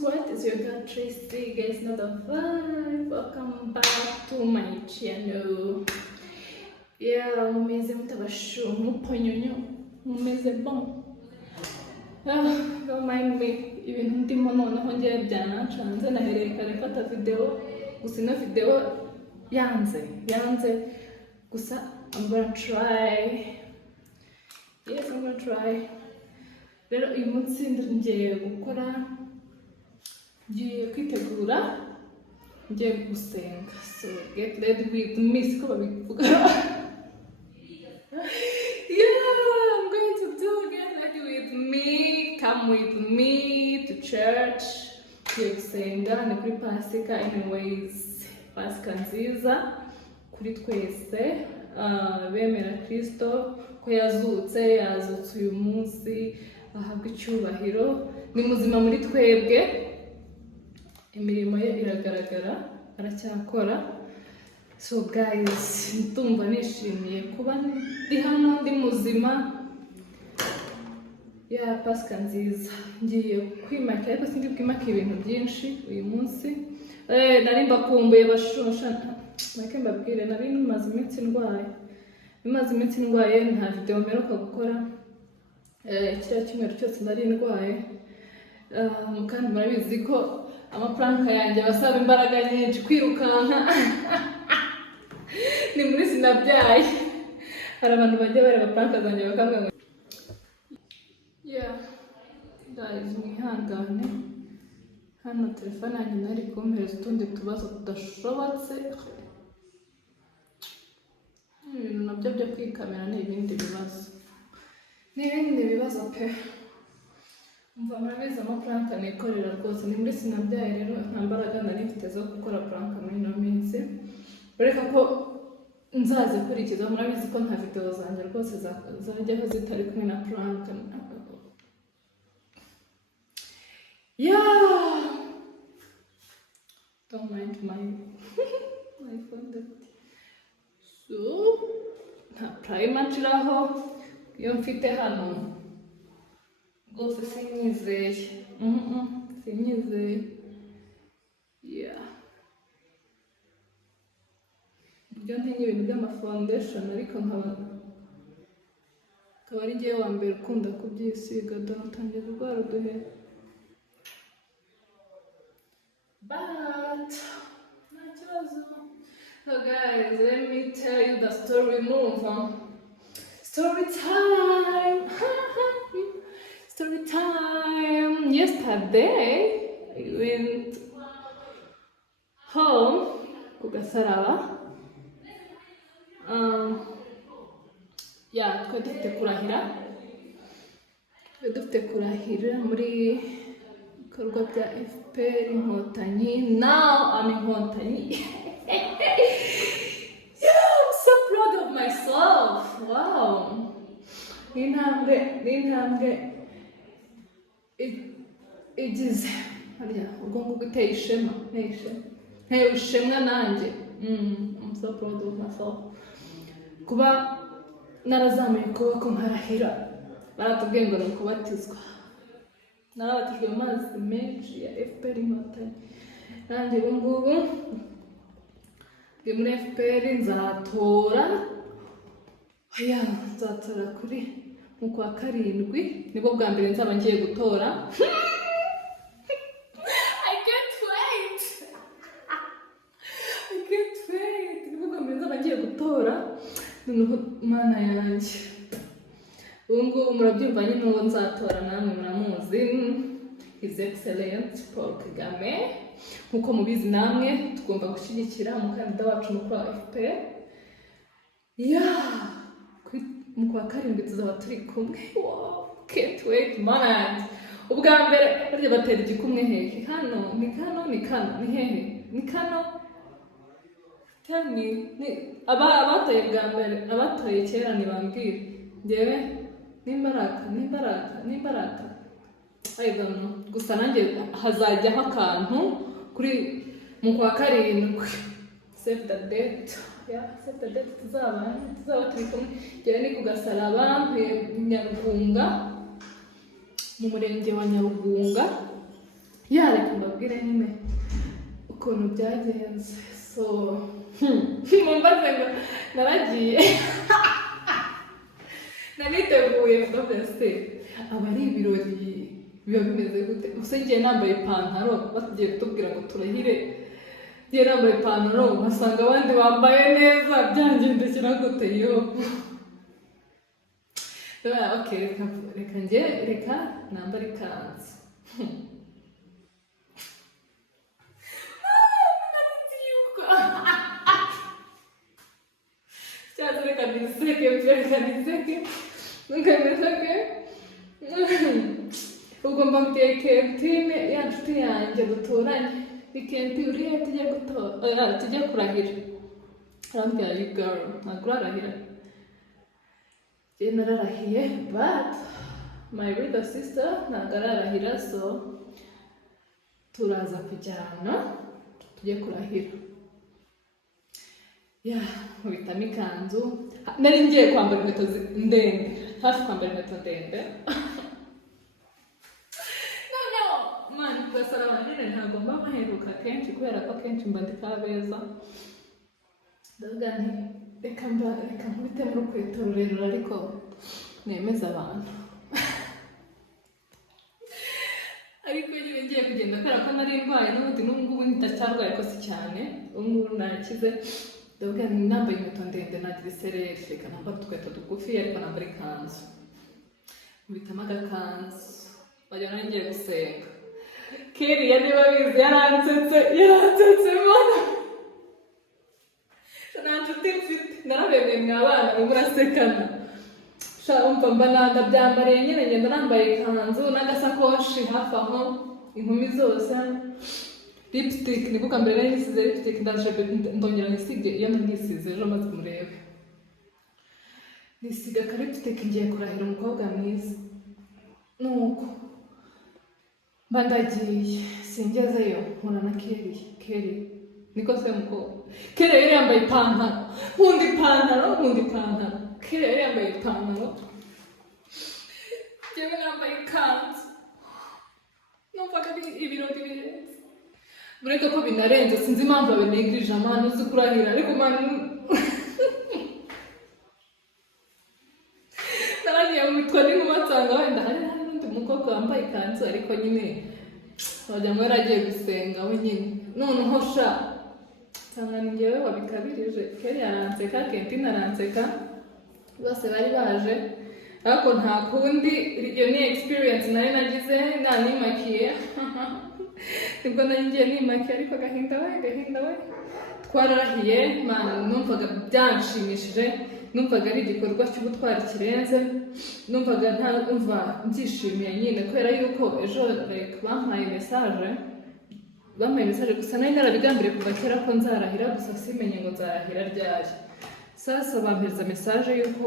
What is your girl Tracy? Guys, know the vibe. Welcome back to my channel. Yeah, mumeze mutabashu muponyonyo mumeze bon. Don't mind me. Ibintu ndimo noneho ngiye byancanze nahereye kare mfata video gusa ino video yanze gusa I'm gonna try. Yes, I'm gonna try. Rero uyu munsi ngiye gukora, ngiye kwitegura, ngiye gusenga. So get ready with me, siko babivuga. Yeah, I'm going to do get ready with me. Come with me to church. Ngiye gusenga ni kuri Pasika. Anyways, Pasika nziza kuri twese bemera Kristo ko yazutse uyu munsi. Ahabwa icyubahiro, ni muzima muri twebwe, imirimo ye iragaragara, aracyakora. So guys, ndumva nishimiye kuba ndi hano, ndi muzima. Ya Pasika nziza, ngiye kwimaka, ariko sindi bwimaka ibintu byinshi uyu munsi. Nari mbakumbuye bashusha, nake mbabwire nari maze iminsi ndwaye, nta video mperuka gukora. Kiriya cyumweru cyose nari ndwaye, kandi murabizi ko amapranka yanjye basaba imbaraga nyinshi, kwirukanka. Ni muri sinabyaye, hari abantu bajya bareba pranka zanjye bakambwira ngo yeah guys mwihangane, hano telefone yanjye nari kumpereza utundi tubazo tudashobotse. Ibintu nabyo byo kwikamera ni ibindi bibazo pe. Umva murabizi amapranka nikorera rwose, ni muri sinabyaye, rero nta mbaraga nari mfite zo gukora pranka muri ino minsi. Ureka ko nzazikurikiza, murabizi ko nta video zanjye rwose zajyaho zitari kumwe na pranka. Yeah, don't mind my phone. So nta primer nshiraho, iyo mfite hano rwose sinyizeye. Sinyizeye. Yeah, ibyo ntenye ibintu by'amafoundation, ariko nkaba ari ngewe wa mbere ukunda kubyisiga, natangiye kurwara uduheri. But nta kibazo. So guys, let me tell you the story more. Story time. Story time. Yesterday I went home ku Gasaraba. Yeah, twari dufite kurahira muri bikorwa bya FPR Inkotanyi. Now I'm Inkotanyi. Yeah, I'm so proud of myself. Wow. N'intambwe igize hariya ubwonko guteye ishema, nteye ishema nanjye. I'm so proud of myself. Kuba narazamuye ukuboko nkarahira, baratubwiye ngo ni ukubatizwa. Narabatijwe mu mazi menshi ya FPR Inkotanyi. Nanjye ubu ngubu ndi muri FPR, nzatora kuri mu kwa karindwi, nibwo bwa mbere nzaba ngiye gutora. I can't wait. Nibwo bwa mbere nzaba ngiye gutora. Noneho mana yanjye, ubu ngubu murabyumva nyine uwo nzatora, namwe muramuzi, His Excellence Paul Kagame. Nkuko mubizi namwe tugomba gushyigikira umukandida wacu mukuru wa FPR. Yeah, mu kwa karindwi tuzaba turi kumwe. Wow, can't wait man. Ubwa mbere barya batera igikumwe hehe? Hano ni hehe? Ni kano. Tell me, abatoye bwa mbere, abatoye kera nibambwire. Ngewe n'imbaraga. I don't know. Gusa nanjye hazajyaho akantu kuri mu kwa karindwi. Save the date. Yeah, save the date tuzaba turi kumwe. Ngewe ni ku Gasaraba, Nyarugunga, mu murenge wa Nyarugunga. reka mbabwire nyine ukuntu byagenze. So mumbaze ngo naragiye nariteguye mbese aba ari ibirori biba bimeze gute? Gusa ngiye nambaye ipantaro batugiye kutubwira ngo turahire, ngiye nambaye ipantaro nkasanga abandi bambaye neza, byangendekera gute? Yo okay, reka nambare ikanzu. Cyangwa reka niseke ubwo mbabwiye Kentine ya nshuti yanjye duturanye, ni Kenti uriya tujya kurahira. Arambwira you girl, ntabwo urarahira. Njye nararahiye but my little sister ntabwo ararahira, so turaza kujyana tujye kurahira. Nkubitamo ikanzu, nari ngiye kwambara inkweto ndende, hafi kwambara inkweto ndende. Mani kugasaraba nyine ntabwo mba maheruka kenshi kubera ko kenshi mba ndi Kabeza. Ndavuga nti reka nkubitemo urukweto rurerure ariko nemeza abantu. Ariko nyine ngiye kugenda kubera ko nari ndwaye n'ubundi n'ubungubu ndacyarwaye ko si cyane, ubungubu nakize. Ndavuga nti nambaye inkweto ndende nagira isereri, reka nambare udukweto tugufi ariko nambare ikanzu. Nkubitamo agakanzu wagira ngo ngiye gusenga. Kiriya niba bizi yaransetse mbona nta nshuti mfite, narabemeye mwa bana ngo murasekana. Umva mba ndabyambariye nyine, ngenda nambaye ikanzu n'agasakoshi hafi aho, inkumi zose. Lipstick niko kambere nari nisize lipstick, ndaje ndongera nisige iyo nisize ejo maze kumureba. Nisiga ka lipstick ngiye kurahira umukobwa mwiza. Nuko mba ndagiye singezeyo nkura na Keri niko se mukobwa. Keri yari yambaye ipantaro, nkunda ipantaro. Keri yari yambaye ipantaro, njyewe nambaye ikanzu. Numvaga ibirori birenze. Bureka ko binarenze, sinzi impamvu babinegrije amana uzi kurahira, ariko mani naragiye mu mitwe n'inkuba nsanga wenda hari n'undi mukobwa wambaye ikanzu, ariko nyine wagira ngo yaragiye gusenga we nyine. Noneho nsanga ni njyewe wabikabirije. Keri aranseka, Kentine aranseka, bose bari baje, ariko nta kundi. Iyo ni experience nari nagize nanimakiye. Nibwo nari ngiye nimakiye, ariko agahinda we. Twararahiye, numvaga byanshimishije, numvaga ari igikorwa cy'ubutwari kirenze, numvaga byishimiye nyine kubera yuko ejo bampaye message gusa nari narabigambiriye kuva kera ko nzarahira, gusa simenye ngo nzarahira ryari. Sasa bampereza message yuko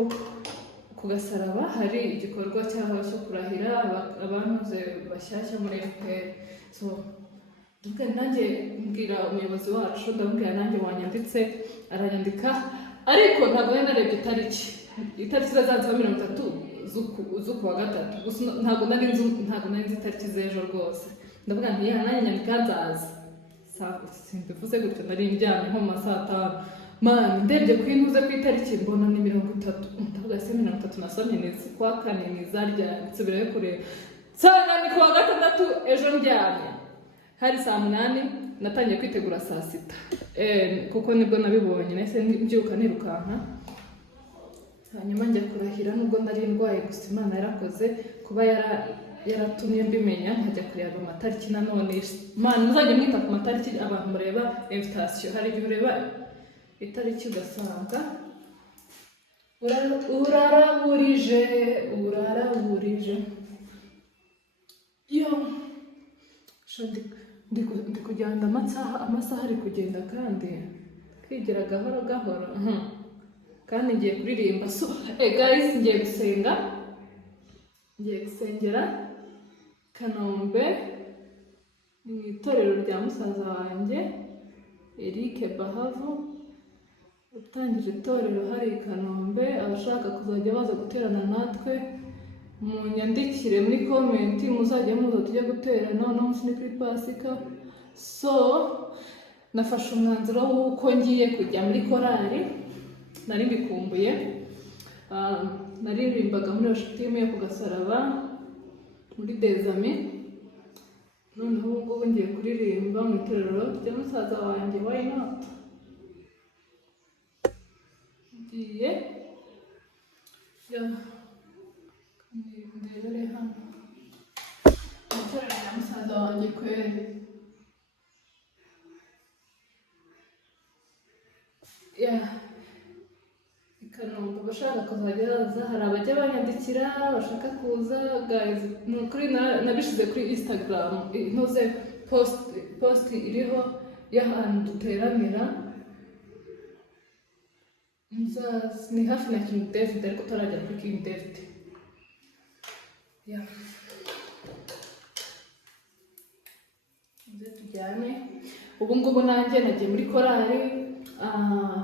ku Gasaraba hari igikorwa cyaho cyo kurahira abantuze bashyashya muri FPR. So ndabwira nanjye mbwira umuyobozi wacu, ndabwira nanjye wanyanditse, aranyandika, ariko ntabwo yari narebye itariki zazanzeho 30 z'uku wa gatatu. Gusa ntabwo nari nzi itariki z'ejo rwose. Ndavuga nti nanjye nyandika nzaza. Simbivuze gutyo, nari ndyamye nko mu ma saa 5. Mani ndebye ku intuze ku itariki mbona ni 30. Ndavuga se 30 nasomye neza kwa kane nizarya nsubirayo kureba. Nsanga ni ku wa gatandatu ejo ndyamye. Hari saa 8 natangiye kwitegura saa 6. Kuko nibwo nabibonye nahise mbyuka nirukanka. Hanyuma njya kurahira nubwo nari ndwaye, gusa Imana yarakoze kuba yaratumye mbimenya, nkajya kureba amatariki. Nanone Imana muzajya mwita ku matariki abantu mureba invitation. Hari igihe ureba itariki ugasanga uraraburije. Yo ndi kugenda amasaha ari kugenda kandi kwigira gahoro. Kandi ngiye kuririmba. So guys, ngiye gusengera Kanombe mu itorero rya musaza wanjye Eric Bahavu, utangije itorero hari i Kanombe. Abashaka kuzajya baza guterana natwe munyandikire muri komenti muzajya muza tujya guterana noneho munsi ni kuri Pasika. So nafashe umwanzuro w'uko ngiye kujya muri korali, nari mbikumbuye. Naririmbaga muri worship team yo ku Gasaraba muri Dezami, noneho ubu ngubu ngiye kuririmba mu itorero rya musaza wanjye Why Not. Ngiye ndebere hano mu itorero rya musaza wanjye kweri. I Kanombe bashaka kuzajya baza, hari abajya banyandikira bashaka kuza. Guys, nukuri nabishize kuri Instagram, ntuze post iriho y'ahantu duteranira. Ni hafi na King David ariko utaragera kuri King David. Nze tujyane. Ubu ngubu nanjye nagiye muri korali,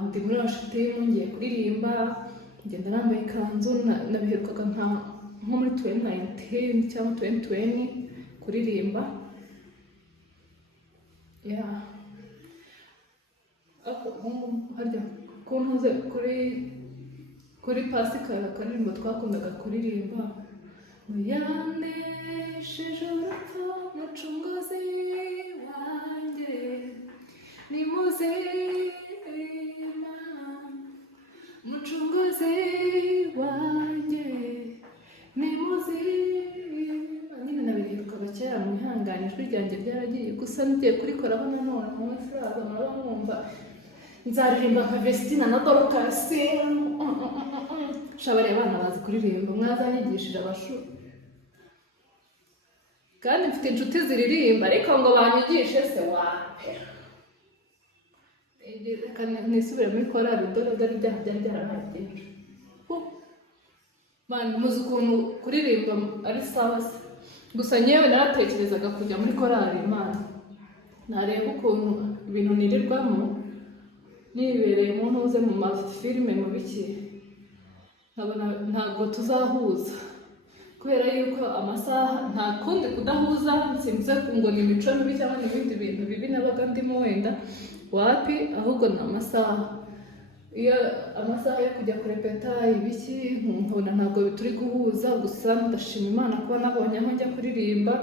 ndi muri worship team ngiye kuririmba, ngenda nambaye ikanzu. Nabiherukaga nko muri 2019 cyangwa 2020 kuririmba. Harya kuntuze kuri Pasika akaririmbo twakundaga kuririmba, yanesheje urupfu mucunguzi wanjye, ni muzima mucunguzi wanjye, ni muzima. Nyine nabirirukaga kera, mwihangane ijwi ryanjye ryaragiye, gusa ngiye kurikoraho nanone mu minsi iraza muraba mwumva. Nzaririmba nka Vestina na Dorcas. Shabari abana bazi kuririmba, mwazanyigishije abashuri. Kandi mfite inshuti ziririmba ariko ngo banyigishe se wape. Nisubire muri korali dore ibyaha byari byarabaye byinshi. Muzi ukuntu kuririmba ari sawa se. Gusa nyewe naratekerezaga kujya muri korali, Imana nareba ukuntu ibintu nirirwamo nibereye mu ntuze mu mafilime mu biki, ntabwo tuzahuza kubera yuko amasaha nta kundi kudahuza. Simvuze ngo ni imico mibi cyangwa n'ibindi bintu bibi nabaga ndimo wenda wapi, ahubwo ni amasaha. Iyo amasaha yo kujya kurepeta ibiki nkabona ntabwo turi guhuza. Gusa ndashima Imana kuba nabonye aho njya kuririmba.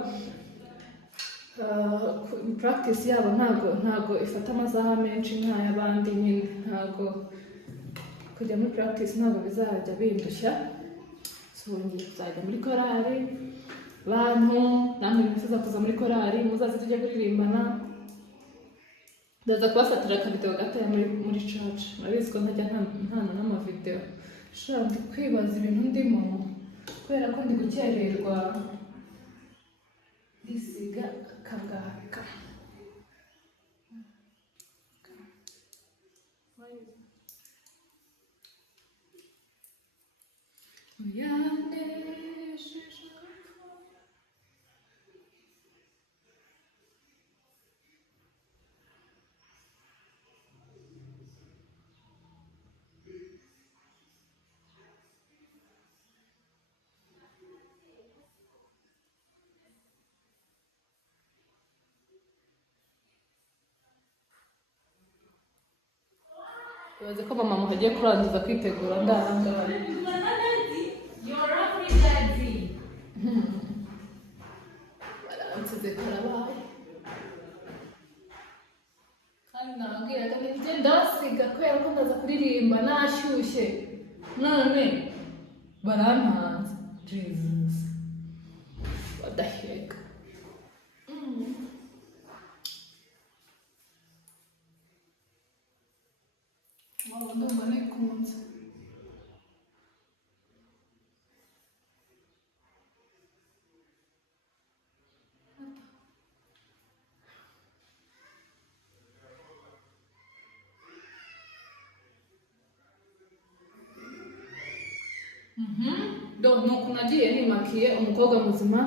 Practice yabo ntabwo ifata amasaha menshi nk'ay'abandi. Nyine ntabwo kujya muri practice ntabwo bizajya bindushya. So ngiye kuzajya muri korali. Bantu namwe mwifuza kuza muri korali muzaze tujye kuririmbana. Ndaza kubafatira akavideo gatoya muri church. Murabizi ko ntajya ntana n'amavideo. Ndi kwibaza ibintu ndimo kubera ko ndi gukererwa. Ndisiga akangaka. Baze ko mama muhagiye kurangiza kwitegura ndahangaha. Baransize karabaye. Kandi nababwiraga nti ndasiga kubera ko ndaza kuririmba nashyushye. None barantanze. Jesus. What the heck? Ndumva nikunze. Nuko nagiye nimakiye umukobwa muzima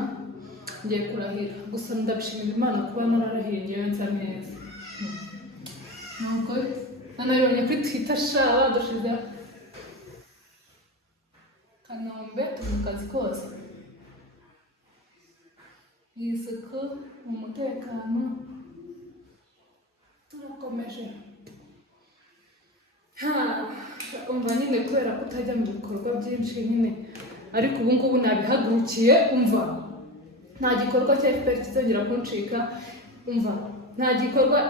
ngiye kurahira. Gusa ndabishimira Imana kuba nararahiye ngewe nsa neza. Nuko nanabibonye kuri Twitter badushize Kanombe turi mu kazi kose. isuku umutekano turakomeje umva nyine kubera ko utajya mu bikorwa byinshi nyine ariko ubu ngubu nabihagurukiye umva nta gikorwa cya FPR kizongera kuncika umva nta gikorwa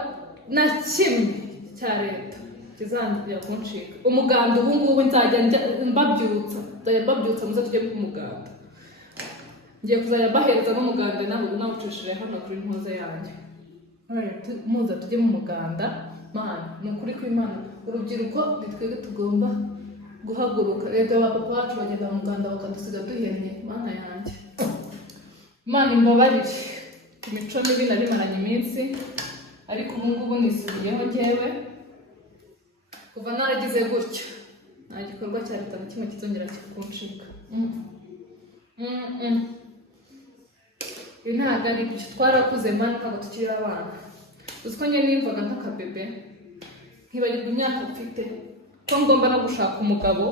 na kimwe cya leta kizongera kuncika umuganda ubu ngubu nzajya mbabyutsa muze tujye ku muganda ngiye kuzajya bahereza n'umuganda nawucishije hano kuri ntuze yanjye muza tujye mu muganda mana ni ukuri kw'Imana urubyiruko ni twebwe tugomba guhaguruka rero abapapa bacu bagenda mu muganda bakadusiga duhennye mana yanjye Imana imbabarire imico mibi narimaranye iminsi ariko ubu ngubu nisubiyeho njyewe kuva naragize gutya nta gikorwa cya leta na kimwe kizongera kuncika ibi ntabwo ari byo twarakuze mana ntabwo tukiri abana uzi ko njye nimvaga nk'akabebe nkibagirwa imyaka mfite ko ngomba no gushaka umugabo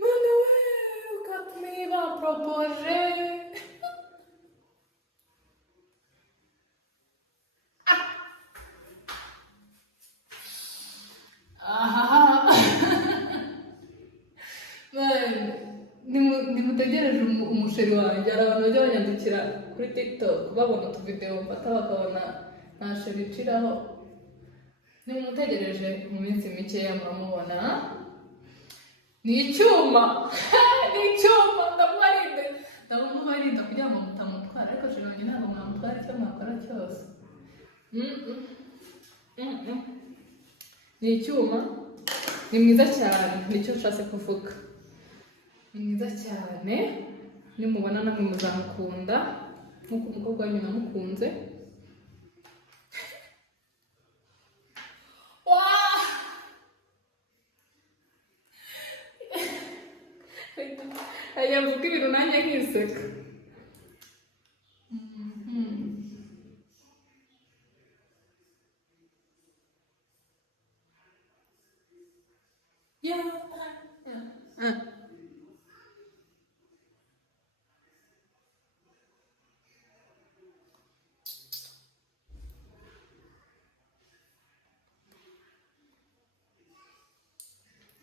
mana we ukatumiye baporopoje nimutegereje umusheri wanjye hari abantu bajya banyandikira kuri TikTok babona utuvideo mfata bakabona nta sheri iciraho nimumutegereje mu minsi mikeya muramubona ni icyuma ndamubarinda kugira ngo mutamutwara ariko sheri wanjye ntabwo mwamutwara icyo mwakora cyose ni icyuma ni mwiza cyane nicyo nshatse kuvuga ni mwiza cyane nimubona namwe muzamukunda nk'uko umukobwa wanyu namukunze yavuga ibintu nanjye nkiseka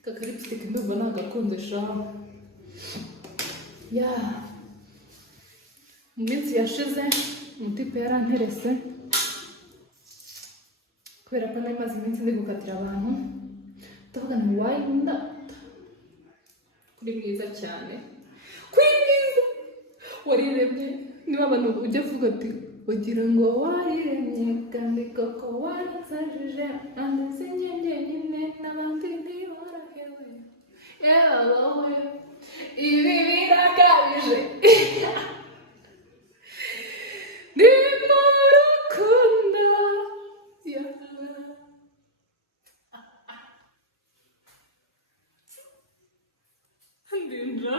kaka lipstick ndumva nagakunze shaho mu minsi yashize umutipe yaranterese kubera ko nari maze iminsi ndi gukatira abantu ndavuga nti wayinda kuri mwiza cyane kuri mwiza wariremye niba abantu ujya avuga ati ugira ngo wariremye kandi koko warisajije andetse njyenyine n'abandi ntibarahewe yabawe ibi birakabije ni mu rukundo ndinjirwa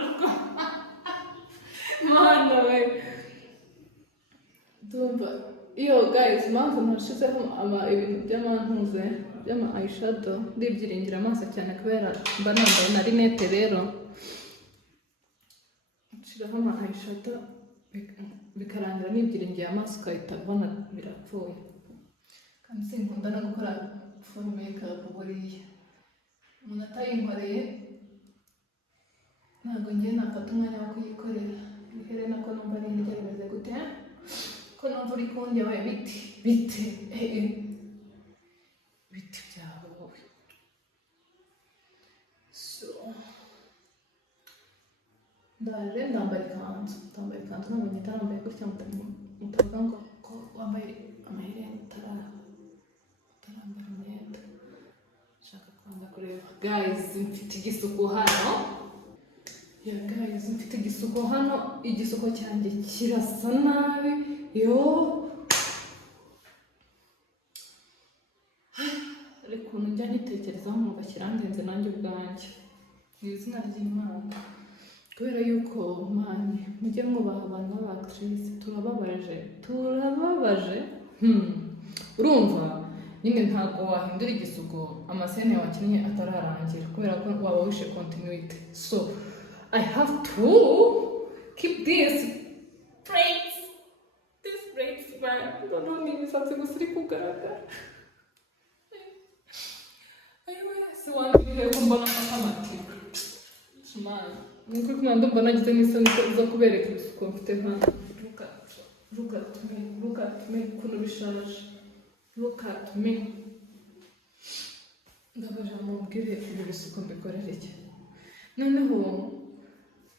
mana we ndumva iyo guys impamvu nashizeho ibintu by'amantuze by'ama eyeshadow ndibyiringira amaso cyane kubera mba nambaye na rinete rero nshiraho ama eyeshadow bikarangira nibyiringiye amaso ukahita ubona birapfuye kandi sinkunda no gukora full makeup buriya umuntu atayinkoreye ntabwo ngiye nafata umwanya wo kuyikorera iherena ko numva ari hirya bimeze gute ko numva uri kundya we biti byawe wowe so ndaje ndambara ikanzu ntabwo nyitambaye gutya mutavuga ngo ko wambaye amaherena utarambara imyenda nshaka kwanga kureba guys mfite igisuko hano guys mfite igisuko hano igisuko cyanjye kirasa nabi ariko njya nkitekerezaho nkumva kirandenze nanjye ubwanjye mu izina ry'Imana kubera yuko mani mujye mwubaha abantu b'abactrice turababaje urumva nyine ntabwo wahindura igisuko amasene wakinnye atararangira kubera ko waba wishe continuity so I have to keep this braids. This braids, man. Noneho ni imisatsi gusa iri kugaragara. Si wambwira ko mbona amatiku. Man, niko kumva ndumva nagize n'isoni zo kubereka ibisuko mfite hano. Look at me, ukuntu bishaje. Look at me. Ndabaje mubwire ibi bisuko mbikorera iki. Noneho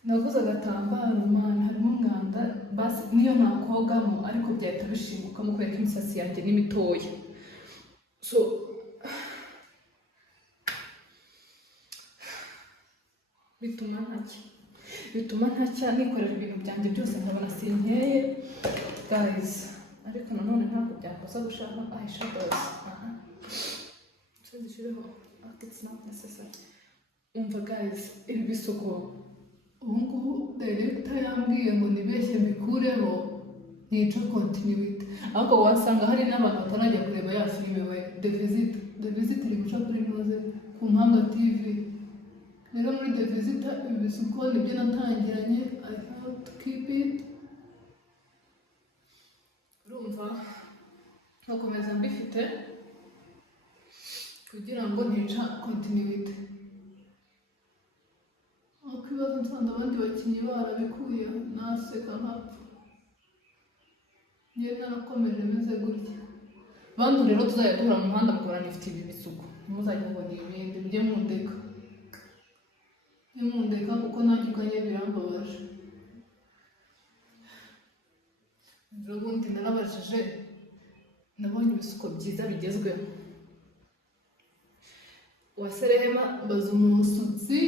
naguze agatambaro man, harimo umwanda basi niyo nakogamo ariko byahita bishingukamo kubera ko imisatsi yanjye ni mitoya. So bituma ntacya nikorera ibintu byanjye byose nkabona sinkeye guys, ariko nanone ntabwo byakosa gushaka eyeshadows. Zishireho it's not necessary. Umva guys, ibi bisuko ubungubu director yambwiye ngo nibeshye mbikureho nica continuity, ahubwo wasanga hari n'abantu batarajya kureba ya filime we The Visit iri guca kuri noze ku Mpanga TV. Rero muri The Visitor ibisuko nibyo natangiranye, I have to keep it. Urumva nkakomeza mbifite kugira ngo ntica continuity. Akibazo nsanga abandi bakinnyi barabikuye naseka nkapfa. Njye narakomeje meze gutya. Bantu rero tuzajya duhura mu muhanda mukora nifite ibi bisuko. Muzajya ngo ni ibindi mujye mundeka kuko nanjye ukanye birambabaje. Ubundi narabajije nabonye ibisuko byiza bigezweho. Waserehema baza umusutsi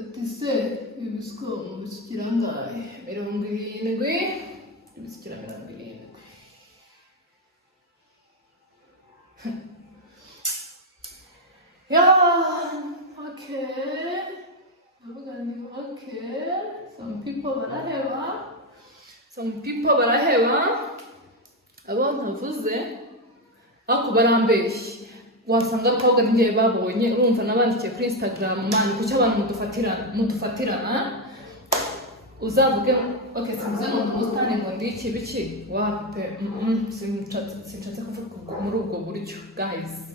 ati se ibisuko mubisukira angahe? 70. Ibisukira 70. Yeah, okay. Okay. Some people baraheba. Abo ntavuze ako barambeshye. Wasanga abakobwa ngiye babonye urumva nabandikiye kuri Instagram man kucyo abantu mudufatirana uzavuge okay simuze no mustane ngo ndiki biki wape sinchatse kuvuga muri ubwo buryo guys.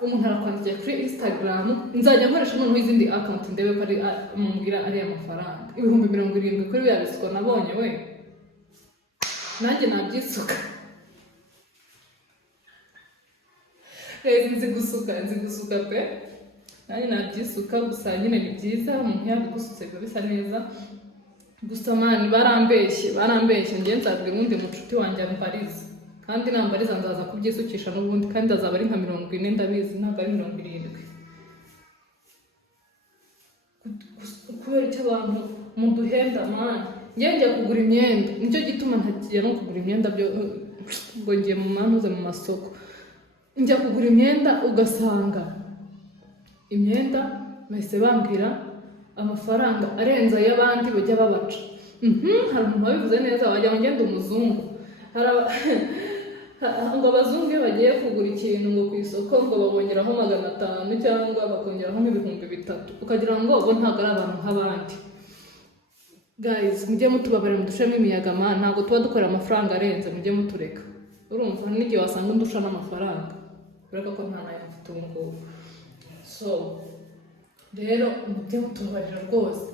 Umuntu arakwandikiye kuri Instagram nzajya nkoresha noneho izindi account ndebe ko ari mumbwira ari amafaranga 70,000 kuri bya bisuko nabonye we nanjye nabyisuka. Nzi gusuka pe nanjye nabyisuka gusa nyine ni byiza umuntu yabigusutse biba bisa neza gusa man barambeshye njye nzabwira undi mucuti wanjye ambariza kandi nambariza ndaza kubyisukisha n'ubundi kandi azaba ari nka 40 ndabizi ntabwo ari 70. Kubera icyo abantu muduhenda man njye kugura imyenda nicyo gituma ntagiye no kugura imyenda byo ngo ngiye mu manuze mu masoko. Njya kugura imyenda ugasanga imyenda bahise bambwira amafaranga arenza y'abandi bajya babaca. Hari umuntu wabivuze neza wajya ngo ngende umuzungu. Ngo abazungu iyo bagiye kugura ikintu ngo ku isoko ngo babongeraho 500 cyangwa bakongeraho 3,000 ukagira ngo bo ntabwo ari abantu nk'abandi. Guys, mujye mutubabare mudushemo imiyaga man ntabwo tuba dukora amafaranga arenze mujye mutureka. Urumva n'igihe wasanga ndusha n'amafaranga ureka ko nta nayo mfite ngo. So rero mujye mutubabarira rwose.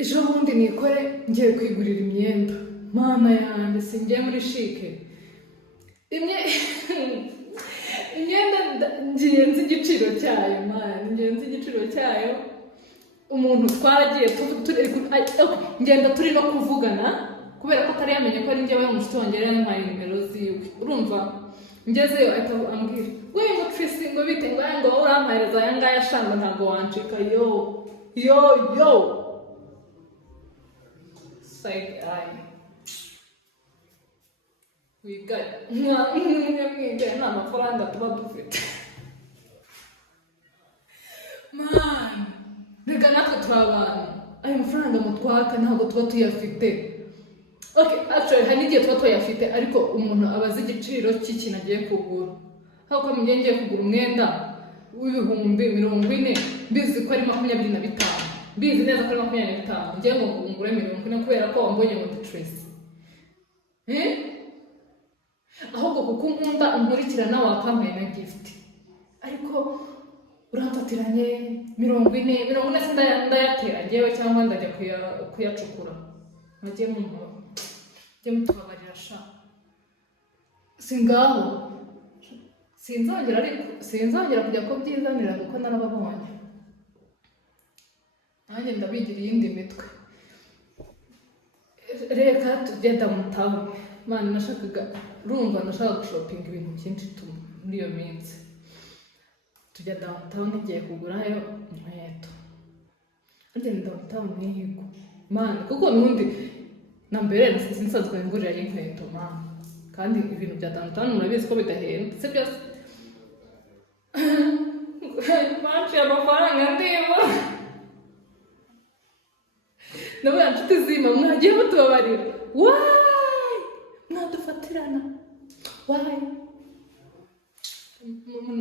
Ejo bundi nikore ngiye kwigurira imyenda mana yanjye singiye muri shike imyenda ngiye nzi igiciro cyayo man umuntu twaragiye ngenda turi no kuvugana kubera ko atari yamenye ko ari njye bamushuti wongera yampaye nimero ziwe. Urumva ngezeyo ahita ambwira we ngo Tracy ngo bite ngo urampahereza aya ngaya shanga ntabwo wancika yo side eye wiga nta mafaranga tuba dufite man. Rega natwe turabana ayo mafaranga mutwaka ntabwo tuba tuyafite. Okay, actually hari n'igihe tuba tuyafite ariko umuntu abazi igiciro cy'ikintu agiye kugura. Hako ngiye kugura umwenda w'40,000 mbizi ko ari 25 mbizi neza ko ari 25 ngiye ngo ngure 40 kubera ko wambonye muri Tracy. Ahubwo kuko nkunda unkurikirana wakampaye na gift. Ariko uramfatiranye 40 ndayatera ngewe cyangwa ndajya kuyacukura. Nagiye mutubabarira sha. Singaho. Sinzongera kujya kubyizanira kuko narababonye. Nanjye ndabigira iyindi mitwe. Reka tugenda mu town. Mani nashaka gushopinga ibintu byinshi muri iyo minsi. Tujya downtown ngiye kugurayo inkweto. Ariko downtown nihigo. Mani kuko nundi nambere nsanzwe ngurira inkweto mani. Kandi ibintu bya downtown murabizi ko bidahendutse byose. Manchi amafaranga ndimo. Nawe anshuti zima mwagiye mutubabarira. Why? Mwadufatirana. Why?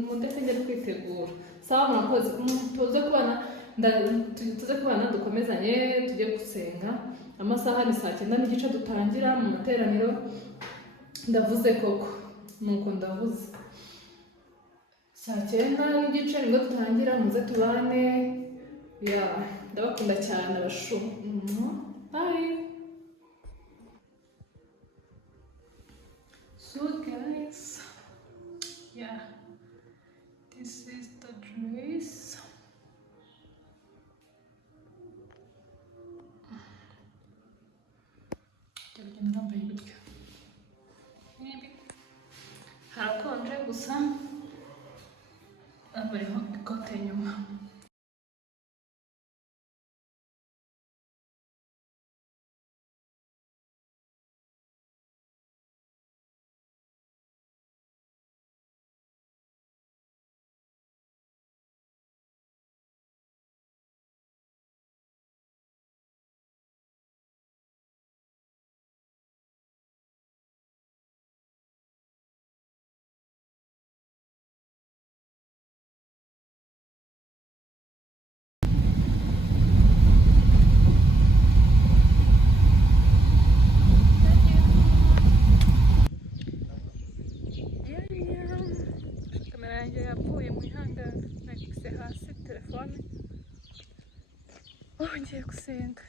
Mundetse njye kwitegura. Sawa mwakoze tuze kubana dukomezanye tujye gusenga. Amasaha ni 9:30 dutangira mu materaniro. Ndavuze koko nuko ndavuze. 9:30 nibwo dutangira muze tubane. Ndabakunda cyane abashu. Bye. So guys, this is the dress. Ndagenda nambaye gutya. Harakonje gusa nambayeho ikote inyuma. Yanjye yapfuye mu ihangane nakise hasi telefone. Ngiye gusenga.